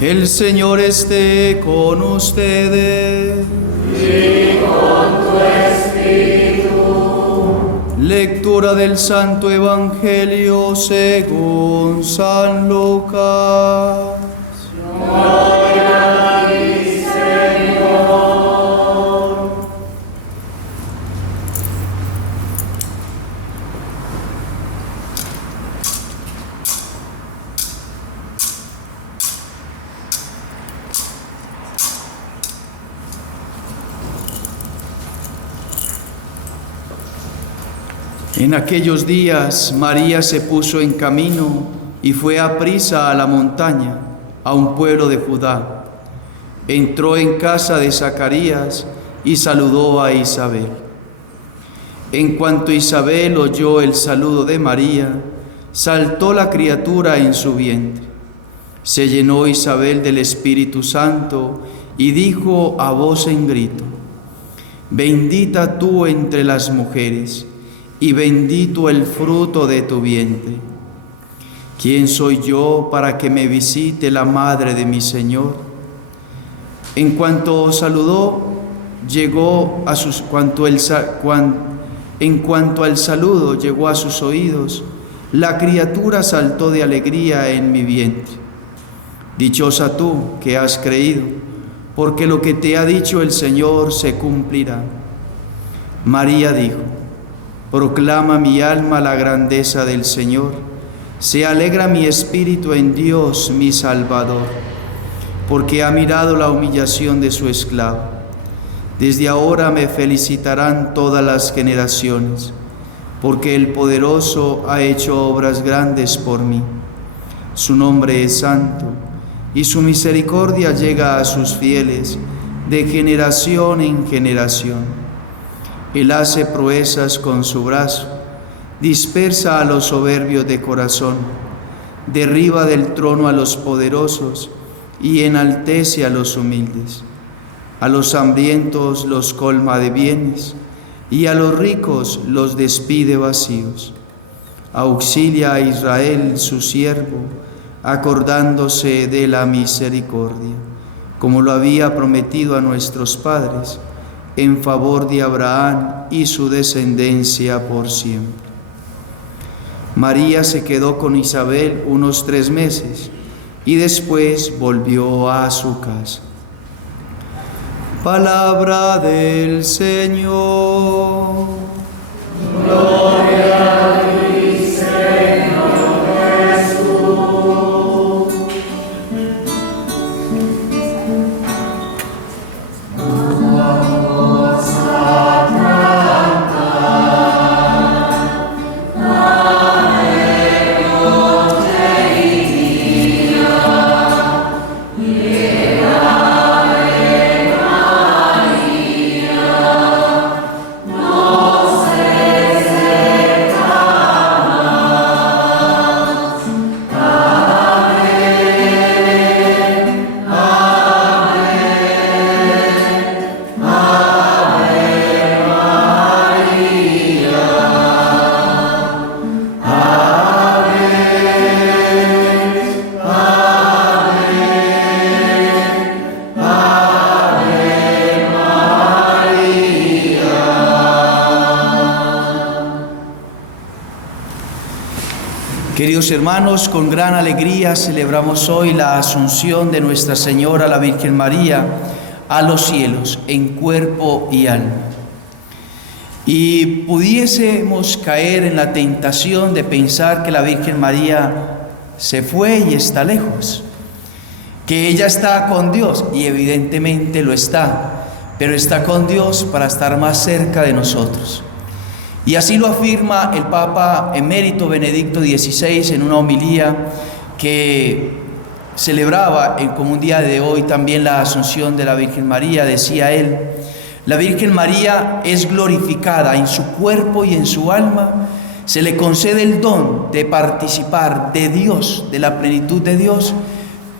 El Señor esté con ustedes. Y con tu espíritu. Lectura del Santo Evangelio según San Lucas. Gloria a ti, Señor. En aquellos días María se puso en camino y fue aprisa a la montaña, a un pueblo de Judá. Entró en casa de Zacarías y saludó a Isabel. En cuanto Isabel oyó el saludo de María, saltó la criatura en su vientre. Se llenó Isabel del Espíritu Santo y dijo a voz en grito: Bendita tú entre las mujeres, y bendito el fruto de tu vientre. ¿Quién soy yo para que me visite la madre de mi Señor? En cuanto al saludo llegó a sus oídos, la criatura saltó de alegría en mi vientre. Dichosa tú que has creído, porque lo que te ha dicho el Señor se cumplirá. María dijo: Proclama mi alma la grandeza del Señor. Se alegra mi espíritu en Dios mi Salvador, porque ha mirado la humillación de su esclavo. Desde ahora me felicitarán todas las generaciones, porque el Poderoso ha hecho obras grandes por mí. Su nombre es santo, y su misericordia llega a sus fieles de generación en generación. Él hace proezas con su brazo, dispersa a los soberbios de corazón, derriba del trono a los poderosos y enaltece a los humildes. A los hambrientos los colma de bienes y a los ricos los despide vacíos. Auxilia a Israel su siervo, acordándose de la misericordia, como lo había prometido a nuestros padres, en favor de Abraham y su descendencia por siempre. María se quedó con Isabel unos 3 meses y después volvió a su casa. Palabra del Señor. Gloria a ti, Señor Jesús. Queridos hermanos, con gran alegría celebramos hoy la asunción de Nuestra Señora, la Virgen María, a los cielos, en cuerpo y alma. Y pudiésemos caer en la tentación de pensar que la Virgen María se fue y está lejos, que ella está con Dios, y evidentemente lo está, pero está con Dios para estar más cerca de nosotros. Y así lo afirma el Papa emérito Benedicto XVI en una homilía que celebraba como un día de hoy también la Asunción de la Virgen María. Decía él: la Virgen María es glorificada en su cuerpo y en su alma. Se le concede el don de participar de Dios, de la plenitud de Dios,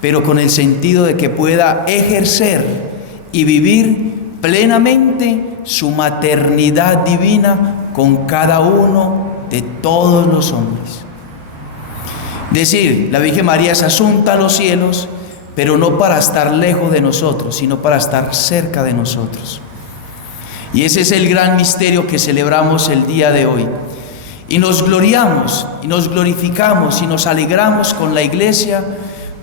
pero con el sentido de que pueda ejercer y vivir plenamente su maternidad divina con cada uno de todos los hombres. Decir, la Virgen María es asunta a los cielos, pero no para estar lejos de nosotros, sino para estar cerca de nosotros. Y ese es el gran misterio que celebramos el día de hoy. Y nos gloriamos, y nos glorificamos, y nos alegramos con la iglesia,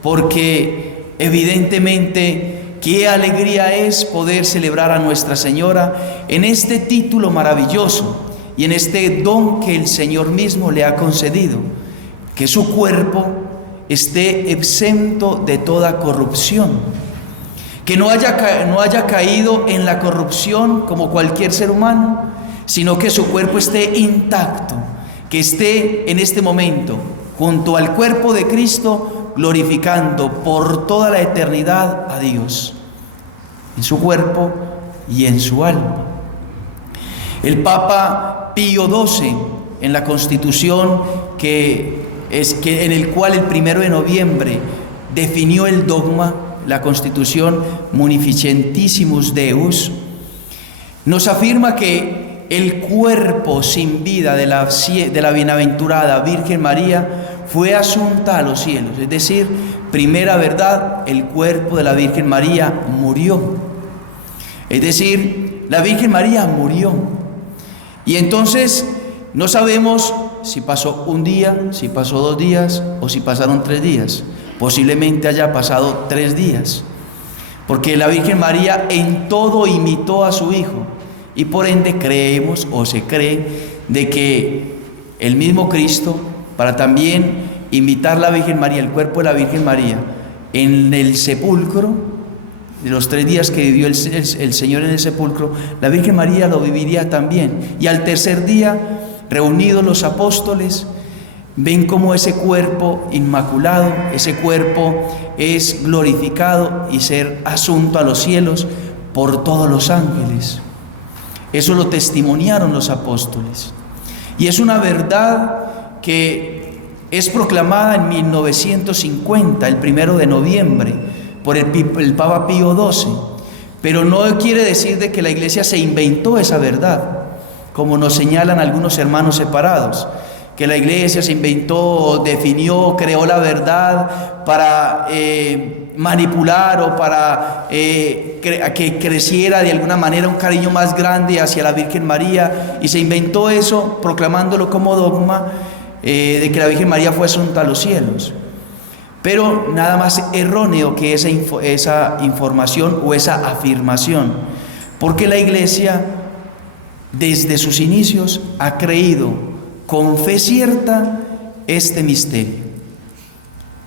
porque evidentemente qué alegría es poder celebrar a Nuestra Señora en este título maravilloso y en este don que el Señor mismo le ha concedido, que su cuerpo esté exento de toda corrupción, que no haya caído en la corrupción como cualquier ser humano, sino que su cuerpo esté intacto, que esté en este momento junto al cuerpo de Cristo, glorificando por toda la eternidad a Dios, en su cuerpo y en su alma. El Papa Pío XII, en la Constitución en el cual el 1 de noviembre definió el dogma, la Constitución Munificentissimus Deus, nos afirma que el cuerpo sin vida de la bienaventurada Virgen María fue asunta a los cielos. Es decir, primera verdad, el cuerpo de la Virgen María murió. Es decir, la Virgen María murió. Y entonces no sabemos si pasó un día, si pasó 2 días o si pasaron 3 días. Posiblemente haya pasado 3 días, porque la Virgen María en todo imitó a su Hijo, y por ende creemos o se cree de que el mismo Cristo, para también imitar la Virgen María, el cuerpo de la Virgen María, en el sepulcro, de los 3 días que vivió el Señor en el sepulcro, la Virgen María lo viviría también. Y al tercer día, reunidos los apóstoles, ven cómo ese cuerpo inmaculado, ese cuerpo es glorificado y ser asunto a los cielos por todos los ángeles. Eso lo testimoniaron los apóstoles. Y es una verdad que es proclamada en 1950, el 1 de noviembre, por el Papa Pío XII. Pero no quiere decir de que la Iglesia se inventó esa verdad, como nos señalan algunos hermanos separados, que la Iglesia se inventó, definió, creó la verdad para manipular o para que creciera de alguna manera un cariño más grande hacia la Virgen María, y se inventó eso proclamándolo como dogma de que la Virgen María fue asunta a los cielos. Pero nada más erróneo que esa información o esa afirmación, porque la Iglesia desde sus inicios ha creído con fe cierta este misterio.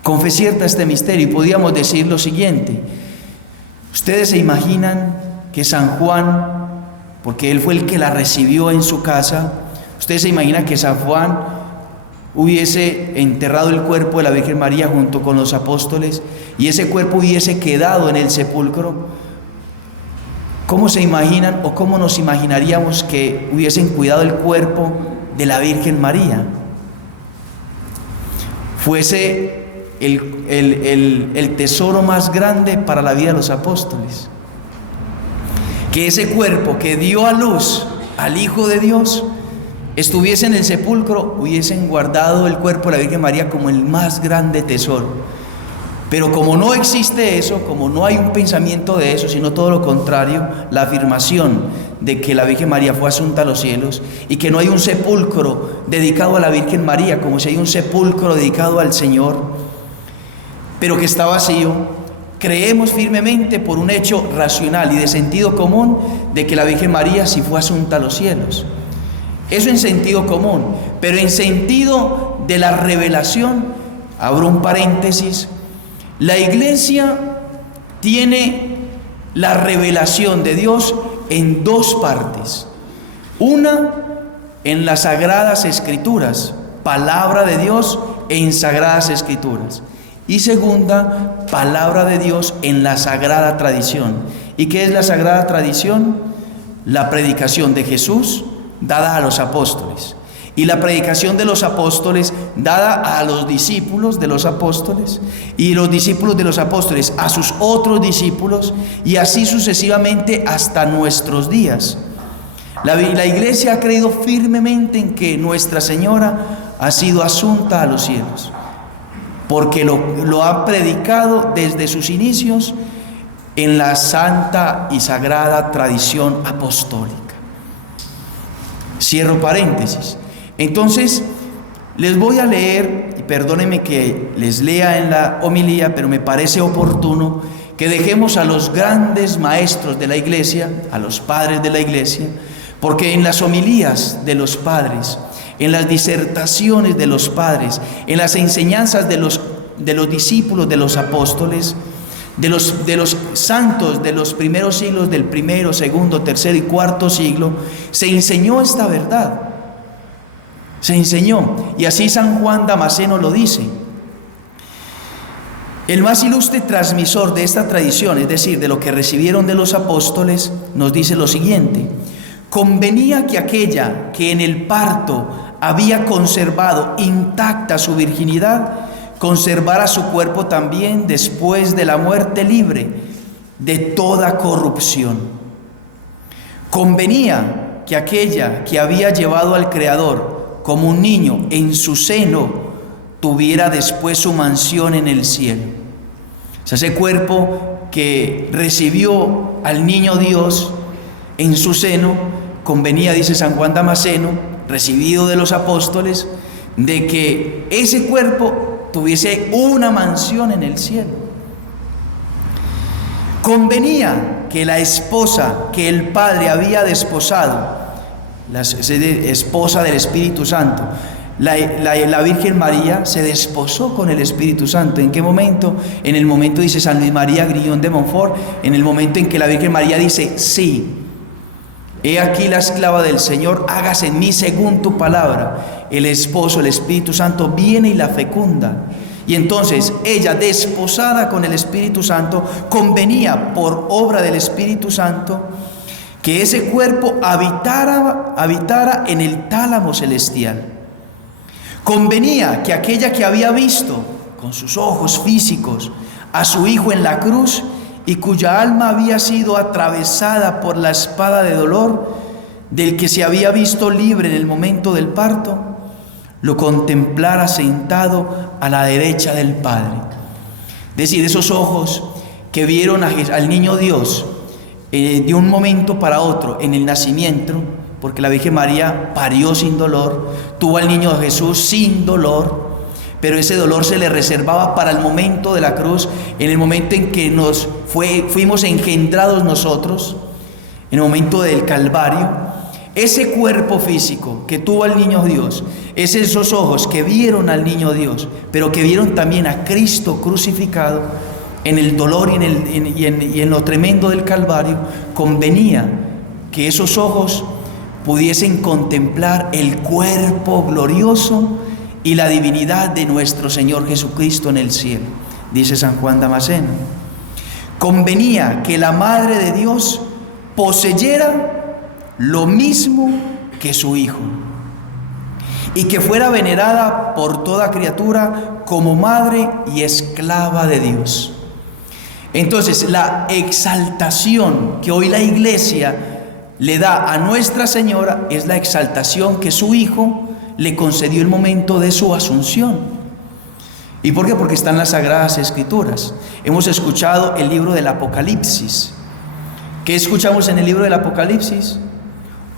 Con fe cierta este misterio. Y podríamos decir lo siguiente: ustedes se imaginan que San Juan, porque él fue el que la recibió en su casa, ustedes se imaginan que San Juan hubiese enterrado el cuerpo de la Virgen María junto con los apóstoles y ese cuerpo hubiese quedado en el sepulcro. ¿Cómo se imaginan o cómo nos imaginaríamos que hubiesen cuidado el cuerpo de la Virgen María? Fuese el tesoro más grande para la vida de los apóstoles. Que ese cuerpo que dio a luz al Hijo de Dios estuviese en el sepulcro, hubiesen guardado el cuerpo de la Virgen María como el más grande tesoro. Pero como no existe eso, como no hay un pensamiento de eso, sino todo lo contrario, la afirmación de que la Virgen María fue asunta a los cielos y que no hay un sepulcro dedicado a la Virgen María, como si hay un sepulcro dedicado al Señor, pero que está vacío, creemos firmemente por un hecho racional y de sentido común de que la Virgen María sí fue asunta a los cielos. Eso en sentido común, pero en sentido de la revelación, abro un paréntesis, la Iglesia tiene la revelación de Dios en 2 partes. Una, en las Sagradas Escrituras, palabra de Dios en Sagradas Escrituras. Y segunda, palabra de Dios en la Sagrada Tradición. ¿Y qué es la Sagrada Tradición? La predicación de Jesús dada a los apóstoles. Y la predicación de los apóstoles dada a los discípulos de los apóstoles, y los discípulos de los apóstoles a sus otros discípulos, y así sucesivamente hasta nuestros días. La Iglesia ha creído firmemente en que Nuestra Señora ha sido asunta a los cielos. porque lo ha predicado desde sus inicios en la santa y sagrada tradición apostólica. Cierro paréntesis. Entonces, les voy a leer, y perdónenme que les lea en la homilía, pero me parece oportuno que dejemos a los grandes maestros de la Iglesia, a los padres de la Iglesia, porque en las homilías de los padres, en las disertaciones de los padres, en las enseñanzas de los discípulos de los apóstoles, de los santos de los primeros siglos, del primero, segundo, tercero y cuarto siglo, se enseñó esta verdad. Se enseñó, y así San Juan Damasceno lo dice. El más ilustre transmisor de esta tradición, es decir, de lo que recibieron de los apóstoles, nos dice lo siguiente: convenía que aquella que en el parto había conservado intacta su virginidad, conservara su cuerpo también después de la muerte libre de toda corrupción. Convenía que aquella que había llevado al Creador como un niño en su seno tuviera después su mansión en el cielo. O sea, ese cuerpo que recibió al niño Dios en su seno, convenía, dice San Juan Damasceno, recibido de los apóstoles, de que ese cuerpo tuviese una mansión en el cielo. Convenía que la esposa que el Padre había desposado, la esposa del Espíritu Santo, la Virgen María se desposó con el Espíritu Santo. ¿En qué momento? En el momento, dice San Luis María Grillón de Montfort, en el momento en que la Virgen María dice: sí, he aquí la esclava del Señor, hágase en mí según tu palabra. El esposo, el Espíritu Santo, viene y la fecunda. Y entonces ella, desposada con el Espíritu Santo, convenía por obra del Espíritu Santo que ese cuerpo habitara en el tálamo celestial. Convenía que aquella que había visto con sus ojos físicos a su Hijo en la cruz y cuya alma había sido atravesada por la espada de dolor, del que se había visto libre en el momento del parto, lo contemplara sentado a la derecha del Padre. Es decir, esos ojos que vieron al niño Dios de un momento para otro en el nacimiento, porque la Virgen María parió sin dolor, tuvo al niño Jesús sin dolor, pero ese dolor se le reservaba para el momento de la cruz, en el momento en que fuimos engendrados nosotros, en el momento del Calvario. Ese cuerpo físico que tuvo al niño Dios, esos ojos que vieron al niño Dios, pero que vieron también a Cristo crucificado en el dolor y en lo tremendo del Calvario, convenía que esos ojos pudiesen contemplar el cuerpo glorioso y la divinidad de nuestro Señor Jesucristo en el cielo, dice San Juan Damasceno. Convenía que la Madre de Dios poseyera lo mismo que su Hijo, y que fuera venerada por toda criatura como madre y esclava de Dios. Entonces, la exaltación que hoy la Iglesia le da a Nuestra Señora es la exaltación que su Hijo le concedió el momento de su asunción. ¿Y por qué? Porque están las Sagradas Escrituras. Hemos escuchado el libro del Apocalipsis. ¿Qué escuchamos en el libro del Apocalipsis?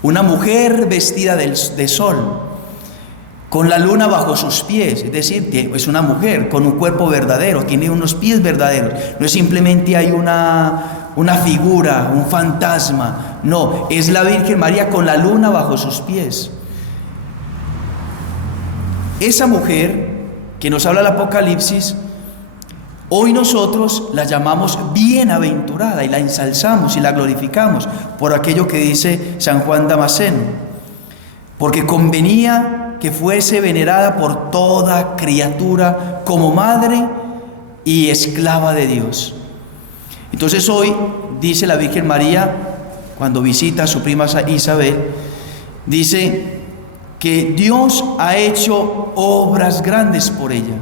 Una mujer vestida de sol, con la luna bajo sus pies, es decir, es una mujer con un cuerpo verdadero, tiene unos pies verdaderos, no es simplemente hay una figura, un fantasma, no, es la Virgen María con la luna bajo sus pies. Esa mujer que nos habla el Apocalipsis, hoy nosotros la llamamos bienaventurada y la ensalzamos y la glorificamos por aquello que dice San Juan Damasceno, porque convenía que fuese venerada por toda criatura como madre y esclava de Dios. Entonces hoy dice la Virgen María, cuando visita a su prima Isabel, dice que Dios ha hecho obras grandes por ella.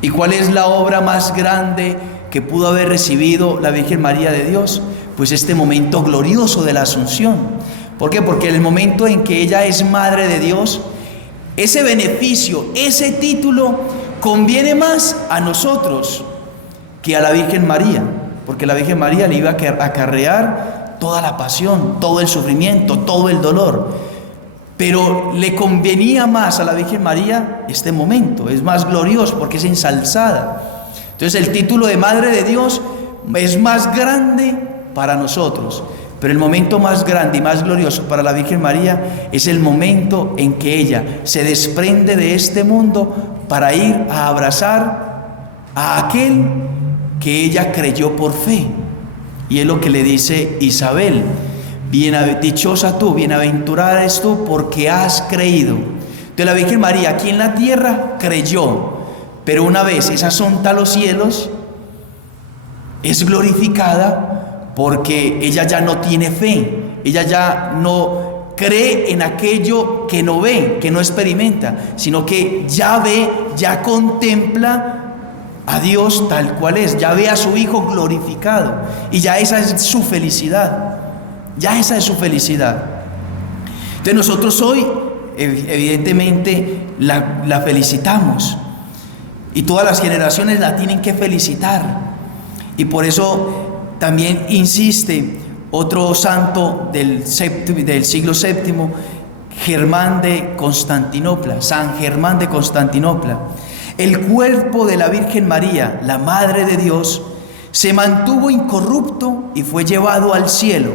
¿Y cuál es la obra más grande que pudo haber recibido la Virgen María de Dios? Pues este momento glorioso de la Asunción. ¿Por qué? Porque en el momento en que ella es Madre de Dios, ese beneficio, ese título conviene más a nosotros que a la Virgen María, porque la Virgen María le iba a acarrear toda la pasión, todo el sufrimiento, todo el dolor. Pero le convenía más a la Virgen María este momento, es más glorioso porque es ensalzada. Entonces el título de Madre de Dios es más grande para nosotros, pero el momento más grande y más glorioso para la Virgen María es el momento en que ella se desprende de este mundo para ir a abrazar a aquel que ella creyó por fe. Y es lo que le dice Isabel: dichosa tú, bienaventurada eres tú porque has creído. Entonces la Virgen María aquí en la tierra creyó, pero una vez esa asunta a los cielos, es glorificada porque ella ya no tiene fe, ella ya no cree en aquello que no ve, que no experimenta, sino que ya ve, ya contempla a Dios tal cual es, ya ve a su Hijo glorificado, y ya esa es su felicidad, ya esa es su felicidad. Entonces nosotros hoy evidentemente la felicitamos, y todas las generaciones la tienen que felicitar, y por eso también insiste otro santo del siglo VII, Germán de Constantinopla, San Germán de Constantinopla. El cuerpo de la Virgen María, la Madre de Dios, se mantuvo incorrupto y fue llevado al cielo,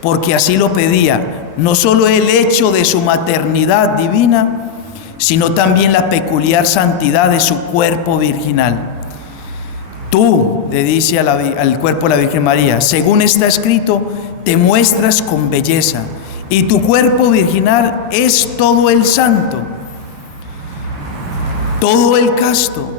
porque así lo pedía no solo el hecho de su maternidad divina, sino también la peculiar santidad de su cuerpo virginal. Tú, le dice al cuerpo de la Virgen María, según está escrito, te muestras con belleza, y tu cuerpo virginal es todo el santo, todo el casto,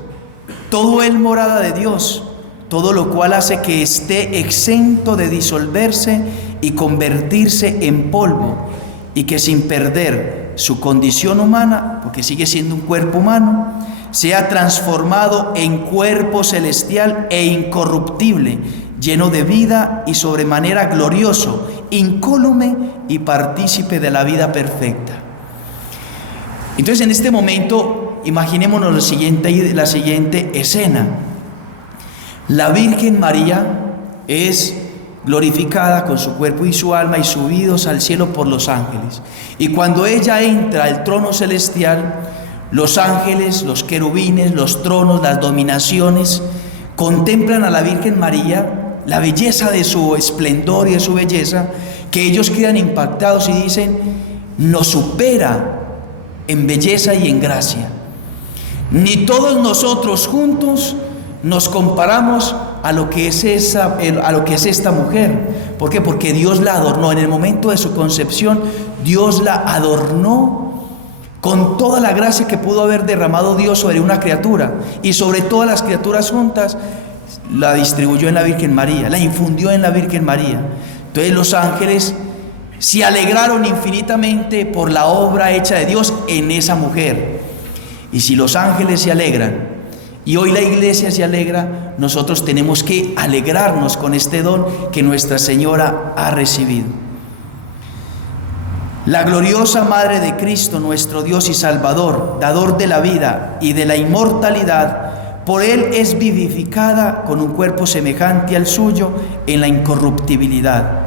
todo el morada de Dios, todo lo cual hace que esté exento de disolverse y convertirse en polvo, y que sin perder su condición humana, porque sigue siendo un cuerpo humano, sea transformado en cuerpo celestial e incorruptible, lleno de vida y sobremanera glorioso, incólume y partícipe de la vida perfecta. Entonces, en este momento, imaginémonos la siguiente escena. La Virgen María es glorificada con su cuerpo y su alma y subidos al cielo por los ángeles. Y cuando ella entra al trono celestial, los ángeles, los querubines, los tronos, las dominaciones, contemplan a la Virgen María, la belleza de su esplendor y de su belleza, que ellos quedan impactados y dicen: nos supera en belleza y en gracia. Ni todos nosotros juntos nos comparamos a lo que es esta mujer. ¿Por qué? Porque Dios la adornó. En el momento de su concepción, Dios la adornó con toda la gracia que pudo haber derramado Dios sobre una criatura, y sobre todas las criaturas juntas la distribuyó en la Virgen María, la infundió en la Virgen María. Entonces los ángeles se alegraron infinitamente por la obra hecha de Dios en esa mujer. Y si los ángeles se alegran y hoy la iglesia se alegra, nosotros tenemos que alegrarnos con este don que Nuestra Señora ha recibido. La gloriosa Madre de Cristo, nuestro Dios y Salvador, dador de la vida y de la inmortalidad, por Él es vivificada con un cuerpo semejante al suyo en la incorruptibilidad,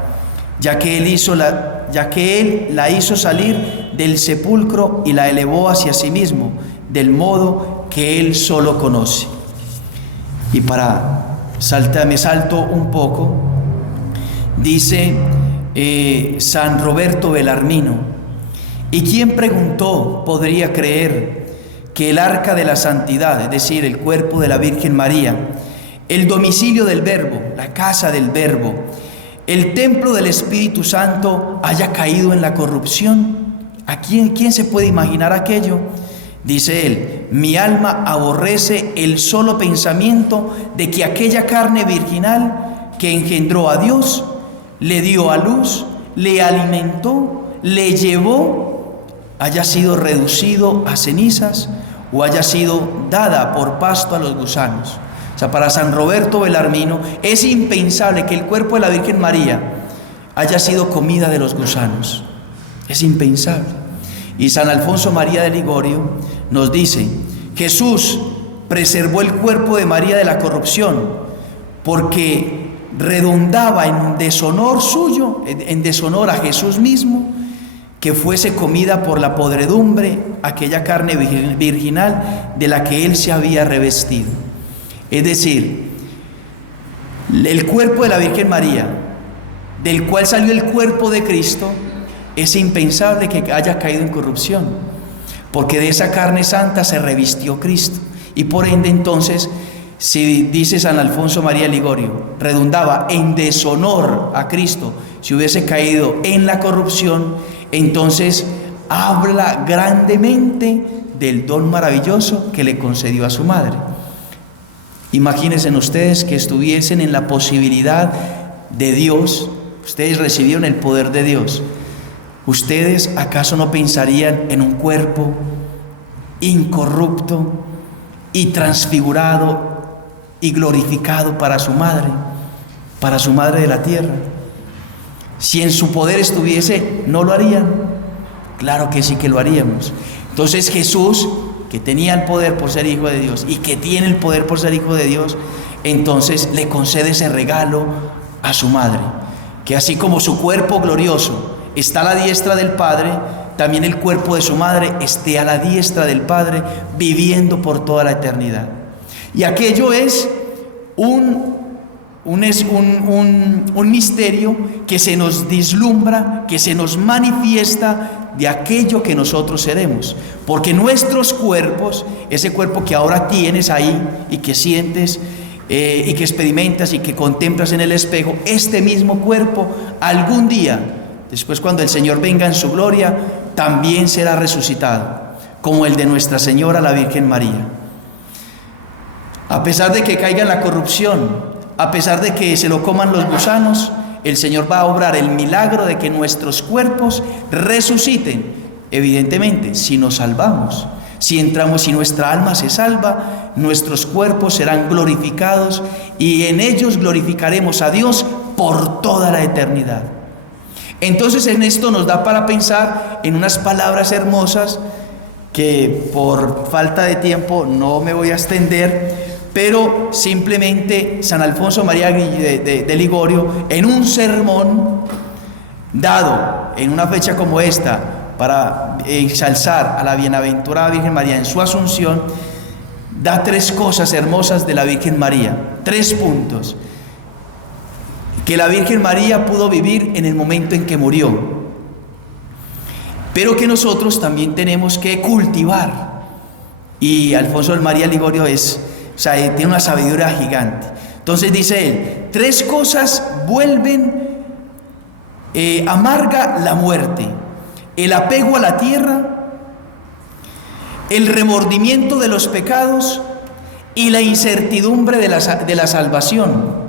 ya que Él la hizo salir del sepulcro y la elevó hacia sí mismo, del modo que Él solo conoce. Y me salto un poco, dice San Roberto Belarmino: ¿y quién preguntó podría creer que el arca de la santidad, es decir, el cuerpo de la Virgen María, el domicilio del Verbo, la casa del Verbo, el templo del Espíritu Santo haya caído en la corrupción? ¿A quién se puede imaginar aquello? Dice él: mi alma aborrece el solo pensamiento de que aquella carne virginal que engendró a Dios, le dio a luz, le alimentó, le llevó, haya sido reducido a cenizas o haya sido dada por pasto a los gusanos. O sea, para San Roberto Belarmino es impensable que el cuerpo de la Virgen María haya sido comida de los gusanos. Es impensable. Y San Alfonso María de Ligorio nos dice: Jesús, preservó el cuerpo de María de la corrupción, porque redundaba en deshonor suyo, en deshonor a Jesús mismo, que fuese comida por la podredumbre aquella carne virginal de la que él se había revestido. Es decir, el cuerpo de la Virgen María, del cual salió el cuerpo de Cristo, es impensable que haya caído en corrupción, porque de esa carne santa se revistió Cristo. Y por ende, entonces, si dice San Alfonso María Ligorio, redundaba en deshonor a Cristo si hubiese caído en la corrupción, entonces habla grandemente del don maravilloso que le concedió a su madre. Imagínense ustedes que estuviesen en la posibilidad de Dios, ustedes recibieron el poder de Dios. ¿Ustedes acaso no pensarían en un cuerpo incorrupto y transfigurado y glorificado para su madre de la tierra? Si en su poder estuviese, ¿no lo harían? Claro que sí que lo haríamos. Entonces Jesús, que tenía el poder por ser hijo de Dios y que tiene el poder por ser hijo de Dios, entonces le concede ese regalo a su madre, que así como su cuerpo glorioso está a la diestra del Padre, también el cuerpo de su madre esté a la diestra del Padre, viviendo por toda la eternidad. Y aquello es un misterio que se nos vislumbra, que se nos manifiesta de aquello que nosotros seremos. Porque nuestros cuerpos, ese cuerpo que ahora tienes ahí y que sientes y que experimentas y que contemplas en el espejo, este mismo cuerpo algún día, después cuando el Señor venga en su gloria, también será resucitado, como el de Nuestra Señora la Virgen María. A pesar de que caiga en la corrupción, a pesar de que se lo coman los gusanos, el Señor va a obrar el milagro de que nuestros cuerpos resuciten. Evidentemente, si nos salvamos, si entramos, si nuestra alma se salva, nuestros cuerpos serán glorificados y en ellos glorificaremos a Dios por toda la eternidad. Entonces en esto nos da para pensar en unas palabras hermosas que por falta de tiempo no me voy a extender, pero simplemente San Alfonso María de Ligorio, en un sermón dado en una fecha como esta para ensalzar a la bienaventurada Virgen María en su Asunción, da 3 cosas hermosas de la Virgen María, 3 puntos que la Virgen María pudo vivir en el momento en que murió, pero que nosotros también tenemos que cultivar. Y Alfonso María Ligorio tiene una sabiduría gigante. Entonces dice él, 3 cosas vuelven amarga la muerte: el apego a la tierra, el remordimiento de los pecados y la incertidumbre de la salvación.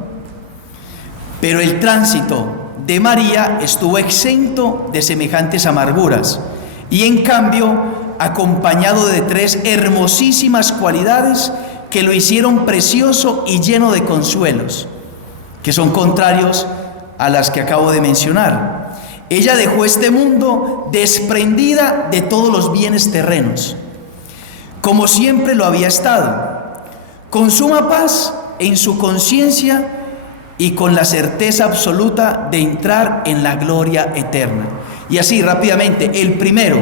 Pero el tránsito de María estuvo exento de semejantes amarguras y en cambio acompañado de 3 hermosísimas cualidades que lo hicieron precioso y lleno de consuelos, que son contrarios a las que acabo de mencionar. Ella dejó este mundo desprendida de todos los bienes terrenos, como siempre lo había estado, con suma paz en su conciencia y con la certeza absoluta de entrar en la gloria eterna. Y así rápidamente, el primero,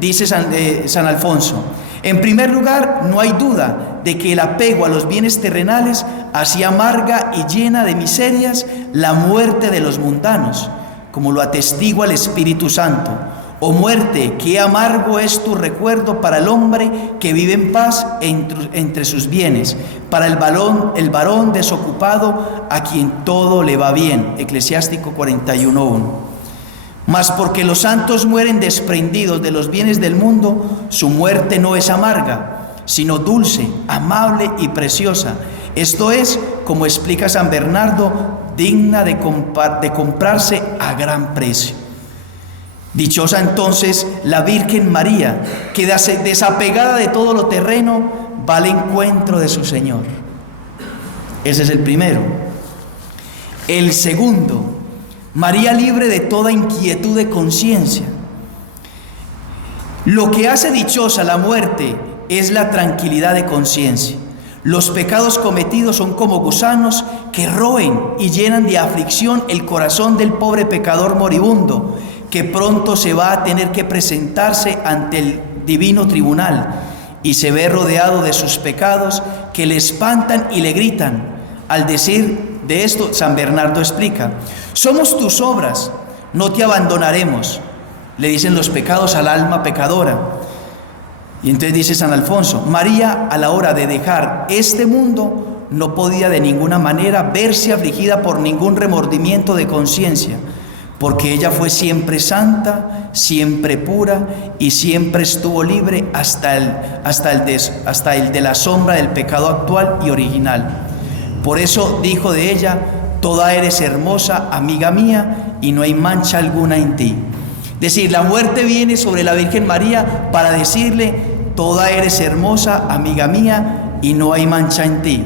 dice San Alfonso: en primer lugar, no hay duda de que el apego a los bienes terrenales hacía amarga y llena de miserias la muerte de los mundanos, como lo atestigua el Espíritu Santo. Oh muerte, qué amargo es tu recuerdo para el hombre que vive en paz entre sus bienes, para el varón desocupado a quien todo le va bien. Eclesiástico 41:1. Mas porque los santos mueren desprendidos de los bienes del mundo, su muerte no es amarga, sino dulce, amable y preciosa. Esto es, como explica San Bernardo, digna de comprarse a gran precio. Dichosa entonces la Virgen María, que desapegada de todo lo terreno, va al encuentro de su Señor. Ese es el primero. El segundo, María libre de toda inquietud de conciencia. Lo que hace dichosa la muerte es la tranquilidad de conciencia. Los pecados cometidos son como gusanos que roen y llenan de aflicción el corazón del pobre pecador moribundo, que pronto se va a tener que presentarse ante el divino tribunal y se ve rodeado de sus pecados que le espantan y le gritan. Al decir de esto, San Bernardo explica: somos tus obras, no te abandonaremos, le dicen los pecados al alma pecadora. Y entonces dice San Alfonso: María, a la hora de dejar este mundo, no podía de ninguna manera verse afligida por ningún remordimiento de conciencia, porque ella fue siempre santa, siempre pura y siempre estuvo libre hasta el de la sombra del pecado actual y original. Por eso dijo de ella: toda eres hermosa, amiga mía, y no hay mancha alguna en ti. Es decir, la muerte viene sobre la Virgen María para decirle: toda eres hermosa, amiga mía, y no hay mancha en ti.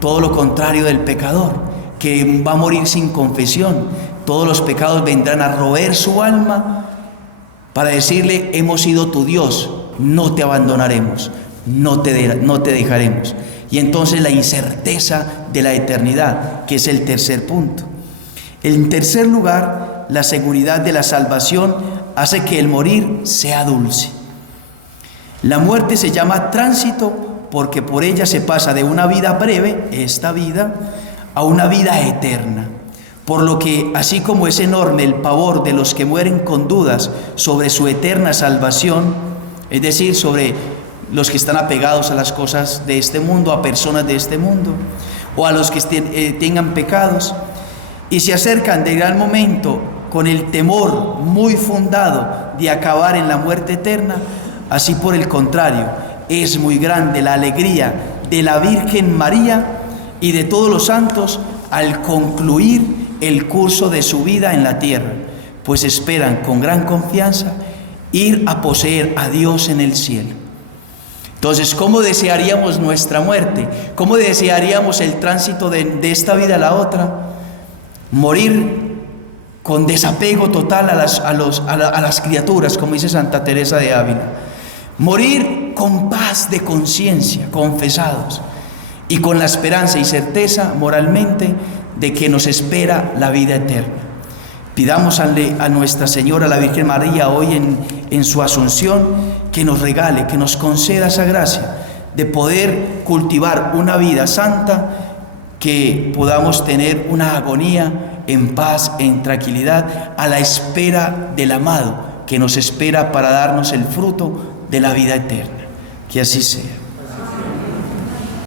Todo lo contrario del pecador, que va a morir sin confesión. Todos los pecados vendrán a roer su alma para decirle: hemos sido tu Dios, no te abandonaremos, no te dejaremos. Y entonces la incerteza de la eternidad, que es el tercer punto. En tercer lugar, la seguridad de la salvación hace que el morir sea dulce. La muerte se llama tránsito porque por ella se pasa de una vida breve, esta vida, a una vida eterna. Por lo que, así como es enorme el pavor de los que mueren con dudas sobre su eterna salvación, es decir, sobre los que están apegados a las cosas de este mundo, a personas de este mundo, o a los que tengan pecados, y se acercan de gran momento con el temor muy fundado de acabar en la muerte eterna, así por el contrario, es muy grande la alegría de la Virgen María y de todos los santos al concluir el curso de su vida en la tierra, pues esperan con gran confianza ir a poseer a Dios en el cielo. Entonces, ¿cómo desearíamos nuestra muerte? ¿Cómo desearíamos el tránsito de esta vida a la otra? Morir con desapego total a las criaturas, como dice Santa Teresa de Ávila. Morir con paz de conciencia, confesados, y con la esperanza y certeza moralmente de que nos espera la vida eterna. Pidámosle a Nuestra Señora, la Virgen María, hoy en su Asunción, que nos regale, que nos conceda esa gracia de poder cultivar una vida santa, que podamos tener una agonía en paz, en tranquilidad, a la espera del amado, que nos espera para darnos el fruto de la vida eterna. Que así sea.